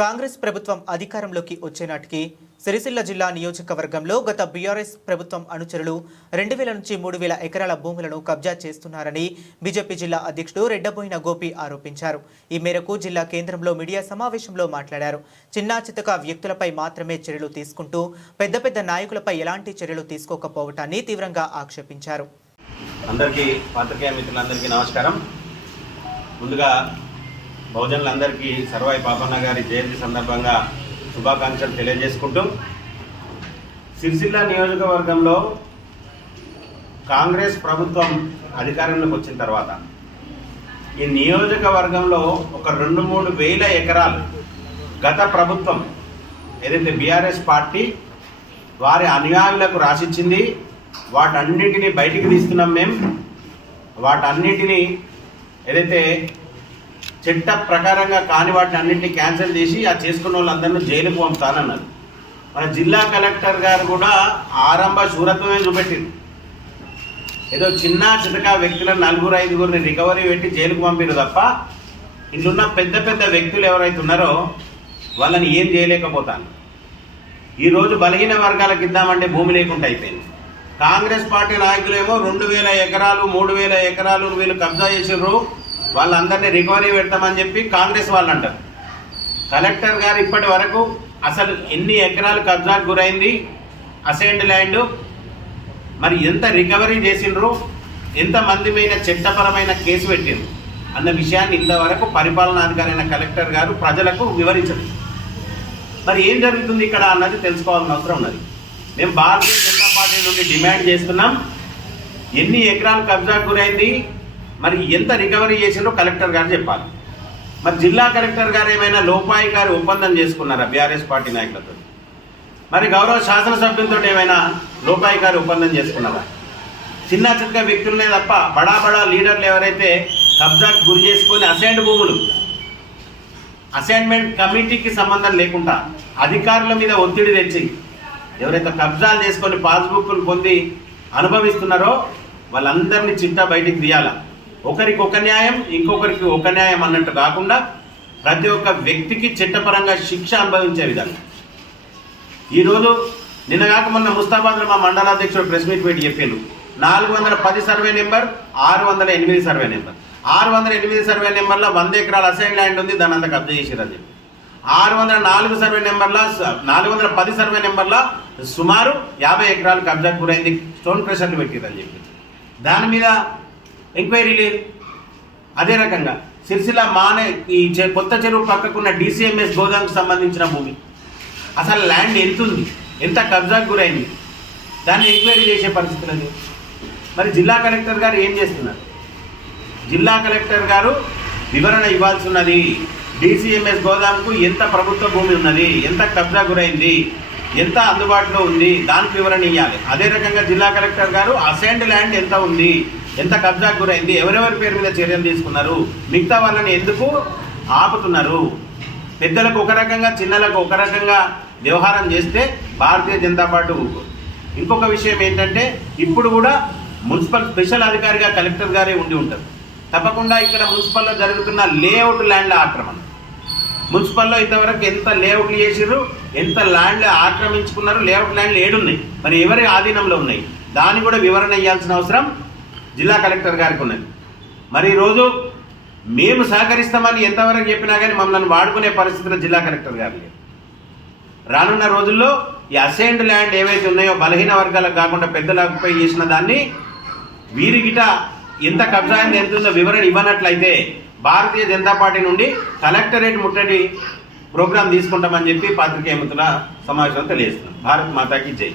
కాంగ్రెస్ ప్రభుత్వం అధికారంలోకి వచ్చే నాటికి సిరిసిల్ల జిల్లా నియోజకవర్గంలో గత బీఆర్ఎస్ ప్రభుత్వం అనుచరులు 2000 నుంచి 3000 ఎకరాల భూములను కబ్జా చేస్తున్నారని బీజేపీ జిల్లా అధ్యక్షుడు రెడ్డబోయిన గోపి ఆరోపించారు. ఈ మేరకు జిల్లా కేంద్రంలో మీడియా సమావేశంలో మాట్లాడారు. చిన్నా చితక వ్యక్తులపై మాత్రమే చర్యలు తీసుకుంటూ పెద్ద పెద్ద నాయకులపై ఎలాంటి చర్యలు తీసుకోకపోవటాన్ని తీవ్రంగా ఆక్షేపించారు. అందరికీ పాత్రికేయ మిత్రులందరికీ నమస్కారం. ముందుగా బహుజనులందరికీ సర్వాయి పాపన్న గారి జయంతి సందర్భంగా శుభాకాంక్షలు తెలియజేసుకుంటూ, సిరిసిల్ల నియోజకవర్గంలో కాంగ్రెస్ ప్రభుత్వం అధికారంలోకి వచ్చిన తర్వాత ఈ నియోజకవర్గంలో ఒక 2-3 వేల ఎకరాలు గత ప్రభుత్వం ఏదైతే బీఆర్ఎస్ పార్టీ వారి అనుయాయులకు రాసిచ్చింది, వాటన్నిటిని బయటికి తీస్తున్నాం. మేము వాటన్నిటినీ ఏదైతే చట్ట ప్రకారంగా కాని వాటిని అన్నింటినీ క్యాన్సిల్ చేసి ఆ చేసుకున్న వాళ్ళందరినీ జైలుకు పంపుతానన్నారు. మన జిల్లా కలెక్టర్ గారు కూడా ఆరంభ శూరత్వమే చూపెట్టింది. ఏదో చిన్న చితక వ్యక్తులను 4-5 రికవరీ పెట్టి జైలుకు పంపిరు తప్ప ఇంట్లున్న పెద్ద పెద్ద వ్యక్తులు ఎవరైతే ఉన్నారో వాళ్ళని ఏం చేయలేకపోతాను. ఈరోజు బలహీన వర్గాలకు ఇద్దామంటే భూమి లేకుండా అయిపోయింది. కాంగ్రెస్ పార్టీ నాయకులేమో 2000 ఎకరాలు 3000 ఎకరాలు వీళ్ళు కబ్జా చేసిర్రు, వాళ్ళందరినీ రికవరీ పెడతామని చెప్పి కాంగ్రెస్ వాళ్ళు అంటారు. కలెక్టర్ గారు ఇప్పటి వరకు అసలు ఎన్ని ఎకరాలు కబ్జాకు గురైంది, అసైన్డ్ ల్యాండ్, మరి ఎంత రికవరీ చేసిండ్రు, ఎంతమంది మీద చట్టపరమైన కేసు పెట్టిండ్రు అన్న విషయాన్ని ఇంతవరకు పరిపాలనాధికారి అయిన కలెక్టర్ గారు ప్రజలకు వివరించరు. మరి ఏం జరుగుతుంది ఇక్కడ అన్నది తెలుసుకోవాల్సిన అవసరం ఉన్నది. మేము భారతీయ జనతా పార్టీ నుండి డిమాండ్ చేస్తున్నాం, ఎన్ని ఎకరాలు కబ్జాకు గురైంది, మరి ఎంత రికవరీ చేసిండ్రో కలెక్టర్ గారు చెప్పాలి. మరి జిల్లా కలెక్టర్ గారు ఏమైనా లోపాయి గారు ఒప్పందం చేసుకున్నారా బీఆర్ఎస్ పార్టీ నాయకులతో? మరి గౌరవ శాసనసభ్యులతో ఏమైనా లోపాయి గారు ఒప్పందం చేసుకున్నారా? చిన్న చిన్న వ్యక్తులనే తప్ప బడా బడా లీడర్లు ఎవరైతే కబ్జాకు గురి చేసుకుని అసైన్డ్ భూములు అసైన్మెంట్ కమిటీకి సంబంధం లేకుండా అధికారుల మీద ఒత్తిడి తెచ్చి ఎవరైతే కబ్జాలు చేసుకొని పాస్బుక్లు పొంది అనుభవిస్తున్నారో వాళ్ళందరినీ చిట్టా బయటికి తీయాల. ఒకరికి ఒక న్యాయం, ఇంకొకరికి ఒక న్యాయం అన్నట్టు కాకుండా ప్రతి ఒక్క వ్యక్తికి చట్టపరంగా శిక్ష అనుభవించే విధంగా. ఈరోజు నిన్నగాక మొన్న ముస్తాబాద్లో మా మండలాధ్యక్షుడు ప్రెస్ మీట్ పెట్టి చెప్పాను, 410 survey number, 608 survey number. 608 survey నెంబర్లో 100 ఎకరాల అసైన్ ల్యాండ్ ఉంది, దాని అంతా కబ్జా చేసిరని చెప్పి. 604 సర్వే నెంబర్ల 410 సర్వే నెంబర్ల సుమారు 50 ఎకరాలు కబ్జాకు గురైంది, స్టోన్ క్రషర్లు పెట్టిరని చెప్పి దాని మీద ఎంక్వైరీ లేదు. అదే రకంగా సిరిసిల్ల మానే ఈ కొత్త చెరువు పక్కకున్న DCMS గోదాంకు సంబంధించిన భూమి అసలు ల్యాండ్ ఎంత ఉంది, ఎంత కబ్జాకు గురైంది, దాన్ని ఎంక్వైరీ చేసే పరిస్థితులు లేదు. మరి జిల్లా కలెక్టర్ గారు ఏం చేస్తున్నారు? జిల్లా కలెక్టర్ గారు వివరణ ఇవ్వాల్సి ఉన్నది. DCMS గోదాంకు ఎంత ప్రభుత్వ భూమి ఉన్నది, ఎంత కబ్జా గురైంది, ఎంత అందుబాటులో ఉంది, దానికి వివరణ ఇవ్వాలి. అదే రకంగా జిల్లా కలెక్టర్ గారు అసైన్డ్ ల్యాండ్ ఎంత ఉంది, ఎంత కబ్జాకు గురైంది, ఎవరెవరి పేరు మీద చర్యలు తీసుకున్నారు, మిగతా వాళ్ళని ఎందుకు ఆపుతున్నారు, పెద్దలకు ఒక రకంగా చిన్నలకు ఒక రకంగా వ్యవహారం చేస్తే భారతీయ జనతా పార్టీ ఊరుకోదు. ఇంకొక విషయం ఏంటంటే ఇప్పుడు కూడా మున్సిపల్ స్పెషల్ అధికారిగా కలెక్టర్ గారే ఉండి ఉంటారు. తప్పకుండా ఇక్కడ మున్సిపల్లో జరుగుతున్న లేఅవుట్ ల్యాండ్ల ఆక్రమణ, మున్సిపల్లో ఇంతవరకు ఎంత లేఅవుట్లు చేసిర్రు, ఎంత ల్యాండ్లు ఆక్రమించుకున్నారు, లేఅవుట్ ల్యాండ్లు ఏడున్నాయి, మరి ఎవరి ఆధీనంలో ఉన్నాయి, దాన్ని కూడా వివరణ ఇవ్వాల్సిన అవసరం జిల్లా కలెక్టర్ గారికి ఉన్నది. మరి ఈరోజు మేము సహకరిస్తామని ఎంతవరకు చెప్పినా కానీ మమ్మల్ని వాడుకునే పరిస్థితుల్లో జిల్లా కలెక్టర్ గారు లేదు. రానున్న రోజుల్లో ఈ అసైన్డ్ ల్యాండ్ ఏవైతే ఉన్నాయో బలహీన వర్గాలకు కాకుండా పెద్దలపై చేసిన దాన్ని వీరిగిట ఎంత కబ్జా ఎంత ఉందో వివరణ ఇవ్వనట్లయితే భారతీయ జనతా పార్టీ నుండి కలెక్టరేట్ ముట్టడి ప్రోగ్రాం తీసుకుంటామని చెప్పి పాత్రికేయ మిత్రుల సమావేశంలో తెలియజేస్తున్నాం. భారత్ మాతాకి జై.